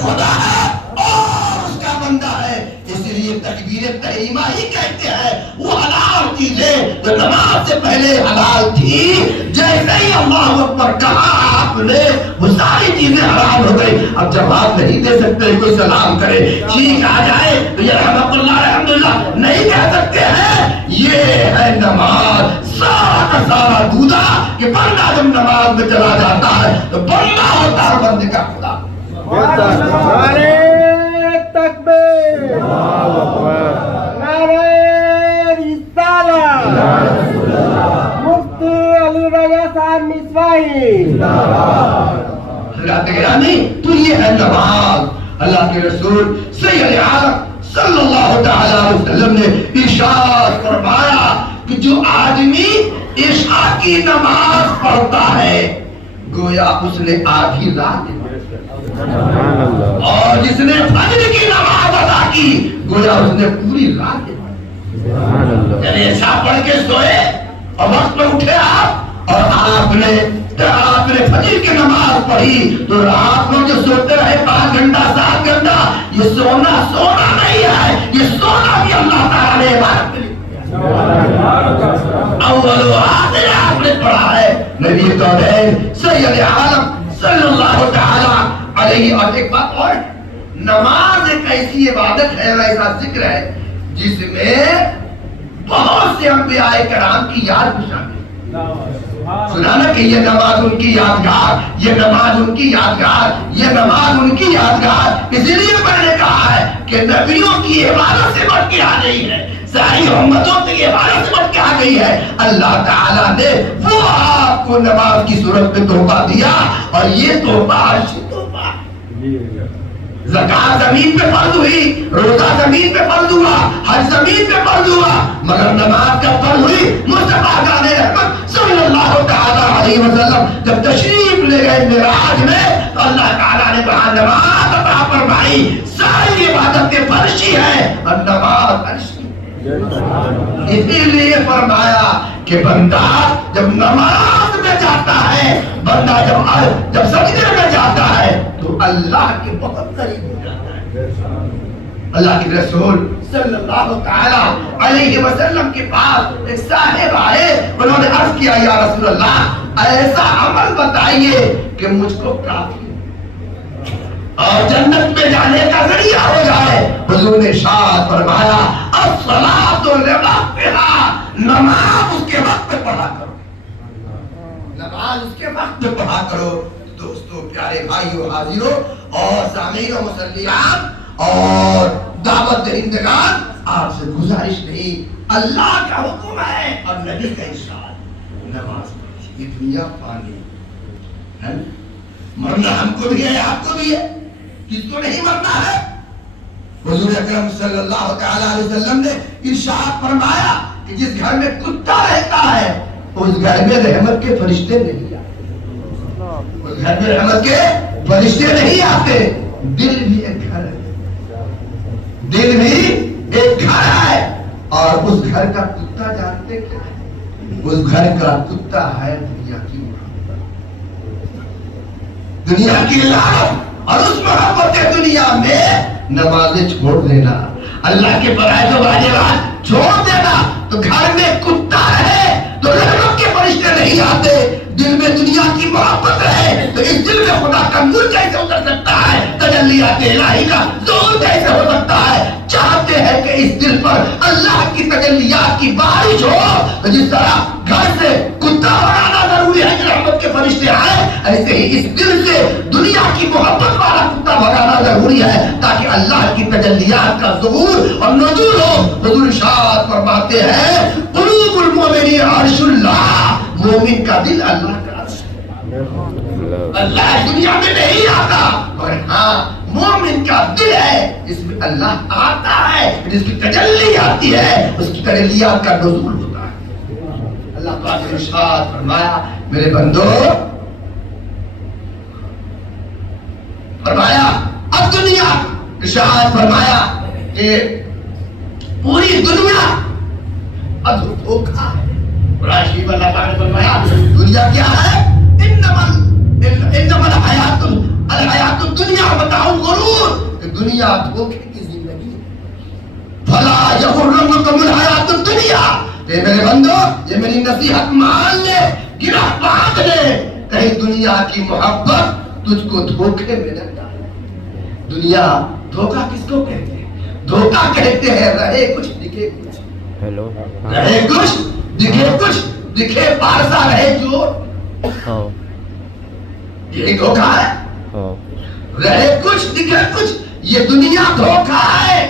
خدا ہے اور اس کا بندہ ہے، اس لیے تکبیر تحریمہ ہی کہتے ہیں وہ حلال چیزیں جو نماز سے پہلے حلال تھی، جیسے ہی اللہ اکبر کہا آپ نے وہ ساری چیزیں حرام ہو گئی۔ اب جواب نہیں دے سکتے، کوئی سلام کرے ٹھیک آ جائے تو یہ رحمت اللہ الحمدللہ نہیں کہہ سکتے ہیں۔ یہ ہے نماز، سارا کا سارا دودھا کہ بندہ جب نماز میں چلا جاتا ہے تو بندہ ہوتا ہے بندے کا خدا۔ نعرہ تکبیر، نعرہ رسالہ، مفتی علی رضا صاحب مصباحی۔ حضرات گرامی، تو یہ ہے نماز۔ اللہ کے رسول سید عالم صلی اللہ تعالی علیہ وسلم نے ارشاد فرمایا کہ جو آدمی عشاء کی نماز پڑھتا ہے گویا اس نے آدھی رات، اور جس نے فجر کی نماز ادا کی گویا اس نے پوری رات۔ یعنی عشاء پڑھ کے سوئے اور وقت میں اٹھے آپ اور آپ نے فجر کی نماز پڑھی تو رات میں جو سوتے رہے 5 گھنٹہ 7 گھنٹہ، یہ سونا نہیں ہے، یہ سونا بھی اللہ تعالیٰ نے عبادت میں اول و آخر آپ نے پڑھا ہے۔ نبی کونین سید عالم صلی اللہ تعالیٰ علیہ۔ اور ایک بات اور، نماز ایک ایسی عبادت ہے، ایسا ذکر ہے جس میں بہت سے انبیاء کرام کی یاد بھی شامل ہے۔ سنا نا کہ یہ نماز ان کی یادگار، یہ نماز ان کی یادگار، یہ نماز ان کی یادگار۔ اسی لیے میں نے کہا ہے کہ نبیوں کی عبادت سے بڑھ کے آ گئی ہے، ساری امتوں کی عبادت سے بڑھ کے آ گئی ہے۔ اللہ تعالیٰ نے وہ آپ کو نماز کی صورت میں تحفہ دیا، اور یہ تحفہ عرشی تحفہ۔ زکات زمین پہ فرض ہوئی، روزہ زمین پہ فرض ہوا، حج زمین پہ فرض ہوا، مگر نماز کا فرض ہوئی مصطفیٰ جان رحمت صلی اللہ تعالی علیہ وسلم جب تشریف لے گئے معراج میں تو اللہ تعالیٰ نے وہاں نماز عطا فرمائی۔ ساری عبادتیں فرشی ہیں اور نماز عرشی۔ اسی لیے فرمایا کہ بندہ جب نماز میں جاتا ہے، بندہ جب سجدے میں جاتا ہے تو اللہ کے بہت قریب ہو جاتا ہے۔ اللہ کے رسول صلی اللہ تعالی علیہ وسلم کے پاس ایک صاحب آئے، انہوں نے عرض کیا یا رسول اللہ ایسا عمل بتائیے کہ مجھ کو کافی اور جنت میں جانے کا ذریعہ ہو جائے۔ حضور نے ارشاد فرمایا الصلاۃ لوقتہا، نماز اس کے وقت پہ پڑھا کرو، نماز اس کے وقت پہ پڑھا کرو۔ دوستو، پیارے بھائیو، حاضرو اور سامعین و مسلیان اور دعوت دہندگان، آپ سے گزارش نہیں، اللہ کا حکم ہے اور نبی کا ارشاد، نماز پڑھیے۔ یہ دنیا فانی ہے، مرنا ہم کو بھی ہے، آپ کو بھی ہے، کس کو نہیں مرنا ہے؟ حضور اکرم صلی اللہ تعالی علیہ وسلم نے ارشاد فرمایا کہ جس گھر میں کتا رہتا ہے اس گھر میں رحمت کے فرشتے نہیں آتے، اس گھر میں رحمت کے فرشتے نہیں آتے۔ دل بھی ایک گھر ہے، دل بھی ایک گھر ہے، اور اس گھر کا کتا جانتے کیا ہے؟ اس گھر کا کتا ہے دنیا کی محبت، دنیا کی لعنت، اور اس محبت دنیا میں نمازیں چھوڑ دینا، اللہ کے فرائض و واجبات چھوڑ دینا۔ تو گھر میں کتا ہے تو رحمت کے فرشتے نہیں آتے، دل میں دنیا کی محبت ہے تو اس دل میں خدا کا نور کیسے اتر سکتا ہے، تجلیات الہی کا ظہور کیسے ہو سکتا ہے؟ چاہتے ہیں کہ اس دل پر اللہ کی تجلیات کی بارش ہو، تو جس طرح گھر سے کتا بنانا ضروری ہے کہ رحمت کے فرشتے آئے، ایسے ہی اس دل سے دنیا کی محبت والا کتا بھگانا ضروری ہے تاکہ اللہ کی تجلیات کا ظہور اور نزول ہو۔ حضور ارشاد فرماتے ہیں قلوب المؤمنین عرش اللہ، مومن کا دل اللہ کا عرش ہے۔ اللہ دنیا میں نہیں آتا، اور ہاں مومن کا دل ہے جس میں اللہ آتا ہے، جس کی تجلی آتی ہے، اس کی تجلیات کا نزول ہوتا ہے۔ اللہ پاک نے ارشاد فرمایا میرے بندو، فرمایا اب دنیا، ارشاد فرمایا کہ پوری دنیا اب دھوکا ہے۔ راشی اللہ پاک نے فرمایا دنیا کیا ہے؟ انما الحیات الحیات الدنیا متاع الغرور، کہ دنیا دھوکے کی زندگی ہے۔ فلا یغرنکم الحیات الدنیا، کہ میرے بندو یہ میری نصیحت مان لے، گرہ باندھ لے، کہیں دنیا کی محبت تجھ کو دھوکے میں نہ ڈالے۔ دنیا دھوکہ کس کو کہتے ہیں؟ دھوکہ کہتے ہیں رہے کچھ دکھے کچھ، ہیلو رہے کچھ دکھے کچھ، دکھے پارسا رہے چور، ہاں یہی دھوکہ ہے۔ ہاں رہے کچھ دکھے کچھ، یہ دنیا دھوکہ ہے۔